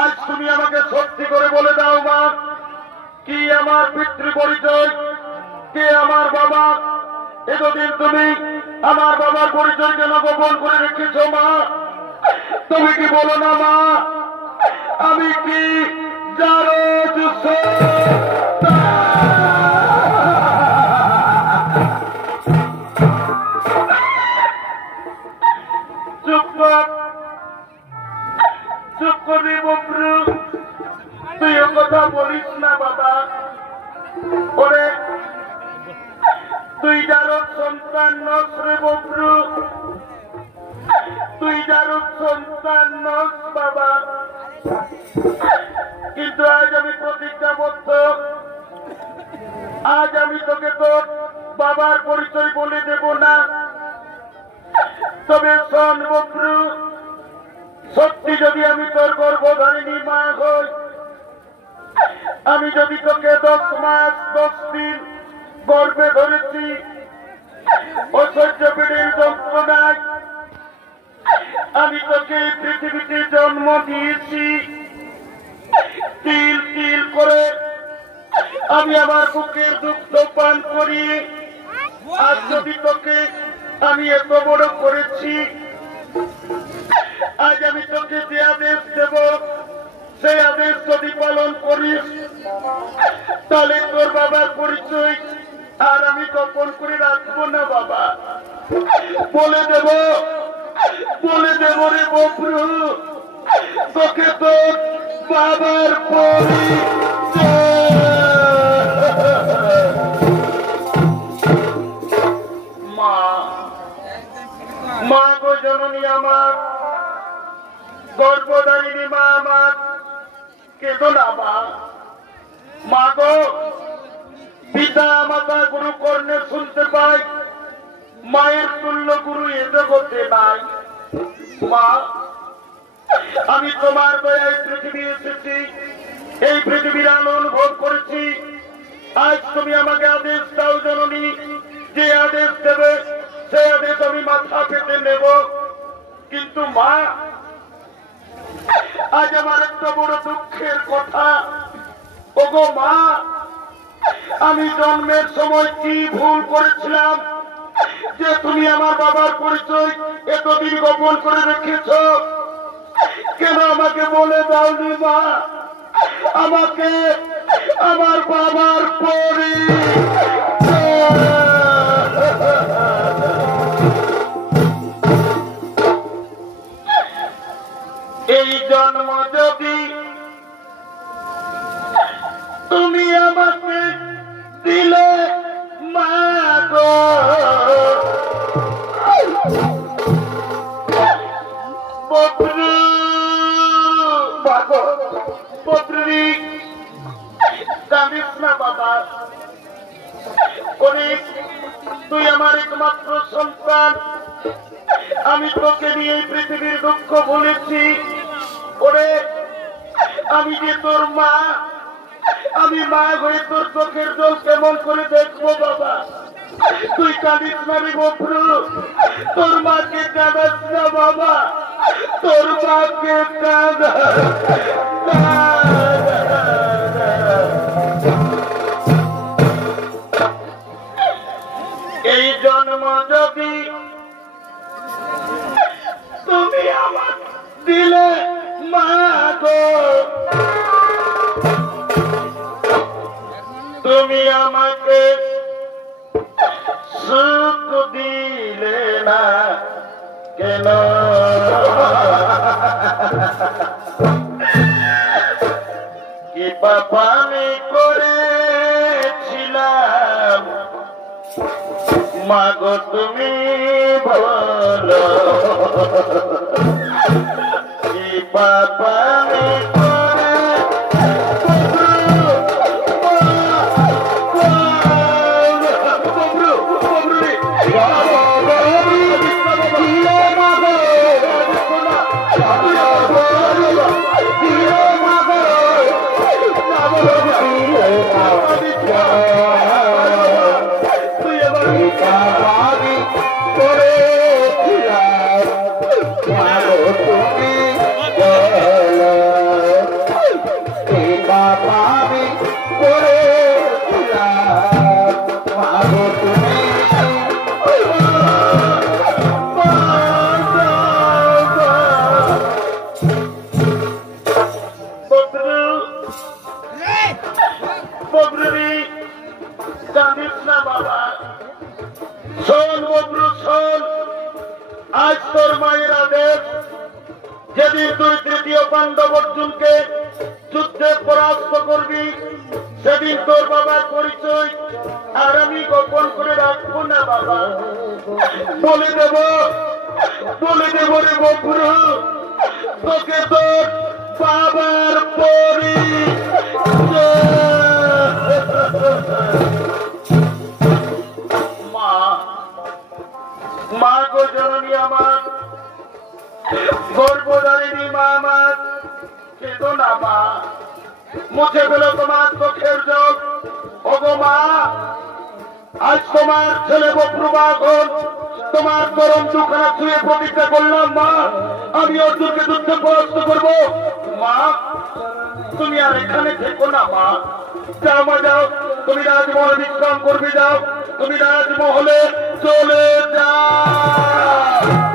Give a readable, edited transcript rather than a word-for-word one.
আজ তুমি আমাকে সত্যি করে বলে দাও মা, কি আমার পিতৃ পরিচয়, কে আমার বাবা? এতদিন তুমি আমার বাবার পরিচয় কেন গোপন করে রেখেছ মা? তুমি কি বলো না মা, আমি কি জারজ চুপ করবি ববরু, তুই ও কথা বলিস না বাবা। ওরে তুই জারজ সন্তান নস রে ববরু, তুই জারজ সন্তান নস বাবা। কিন্তু আজ আমি প্রতিজ্ঞাবদ্ধ, আজ আমি তোকে তোর বাবার পরিচয় বলে দেব না। তবে শোন ববরু, সত্যি যদি আমি তোর গর্ভধারিণী মা হই, আমি যদি তোকে 10 মাস 10 দিন গর্ভে ধরেছি, অসহ্য পেটের যন্ত্রণায় আমি তোকে পৃথিবীতে জন্ম দিয়েছি, তিল তিল করে আমি আমার বুকের দুগ্ধ পান করি। আর যদি তোকে আমি এত বড় করেছি, আজ আমি তোকে যে আদেশ দেব, সেই আদেশ যদি পালন করিস, তাহলে তোর বাবার পরিচয় আর আমি গোপন করে রাখবো না বাবা। বলে দেব রে ববরু, তোকে তোর বাবার মা গো জননী আমার, গর্ভধারিণী মা আমার, কেঁদো না মা গো। পিতা মাতা গুরু কর্ণে শুনতে পাই, মায়ের তুল্য গুরু এ জগতে নাই। মা, আমি তোমার দয়ায় পৃথিবী এসেছি, এই পৃথিবীর আলো অনুভব করেছি। আজ তুমি আমাকে আদেশ দাও জননী, যে আদেশ দেবে সেই আদেশ আমি মাথা পেতে নেব। কিন্তু মা, আজ আমার একটা বড় দুঃখের কথা। ওগো মা, আমি জন্মের সময় কি ভুল করেছিলাম যে তুমি আমার বাবার পরিচয় এতদিন গোপন করে রেখেছ? কেন আমাকে বলে দাওনি মা, আমাকে আমার বাবার এই জন্ম যদি তুমি আমাকে দিলে মা গো, ববরু ববরুরি কাঁদিস না বাবা। তুই আমার একমাত্র সন্তান, আমি তোকে নিয়ে পৃথিবীর দুঃখ ভুলেছি। ওরে আমি যে তোর মা, আমি মা হয়ে তোর চোখের জল কেমন করে দেখবো বাবা? তুই কাঁদিস না রে ববরু, তোর মাকে কাঁদাস না বাবা, তোর মাকে কাঁদা। এই জন্ম যদি তুমি আমার দিলে মা গো, তুমি আমাকে সুখ দিলে না কেন? কি পাপ আমি করেছিলাম মা গো, তুমি বলো, কি পাপ আমি দ্বিতীয় পাণ্ডব অর্জুনকে যুদ্ধে পরাস্ত করবি, সেদিন তোর বাবার পরিচয় আর আমি গোপন করে রাখবো না বাবা। বলে দেব রে বন্ধু, তোকে তোর বাবার মা গো জননী আমার, গর্ভধারিণী মা আমার, কেঁদো না মা, মুছে ফেলো তোমার চোখের জল। ওগো মা, আজ তোমার ছেলে বপ্রবাহন তোমার চরম দুখানা ছুঁয়ে প্রতিজ্ঞা করলাম মা, আমি অর্জুনকে যুদ্ধে পরাস্ত করবো। মা তুমি আর এখানে থেকো না মা, যাও মা যাও, তুমি রাজমহলে বিশ্রাম করবে, যাও তুমি রাজমহলে চলে যাও।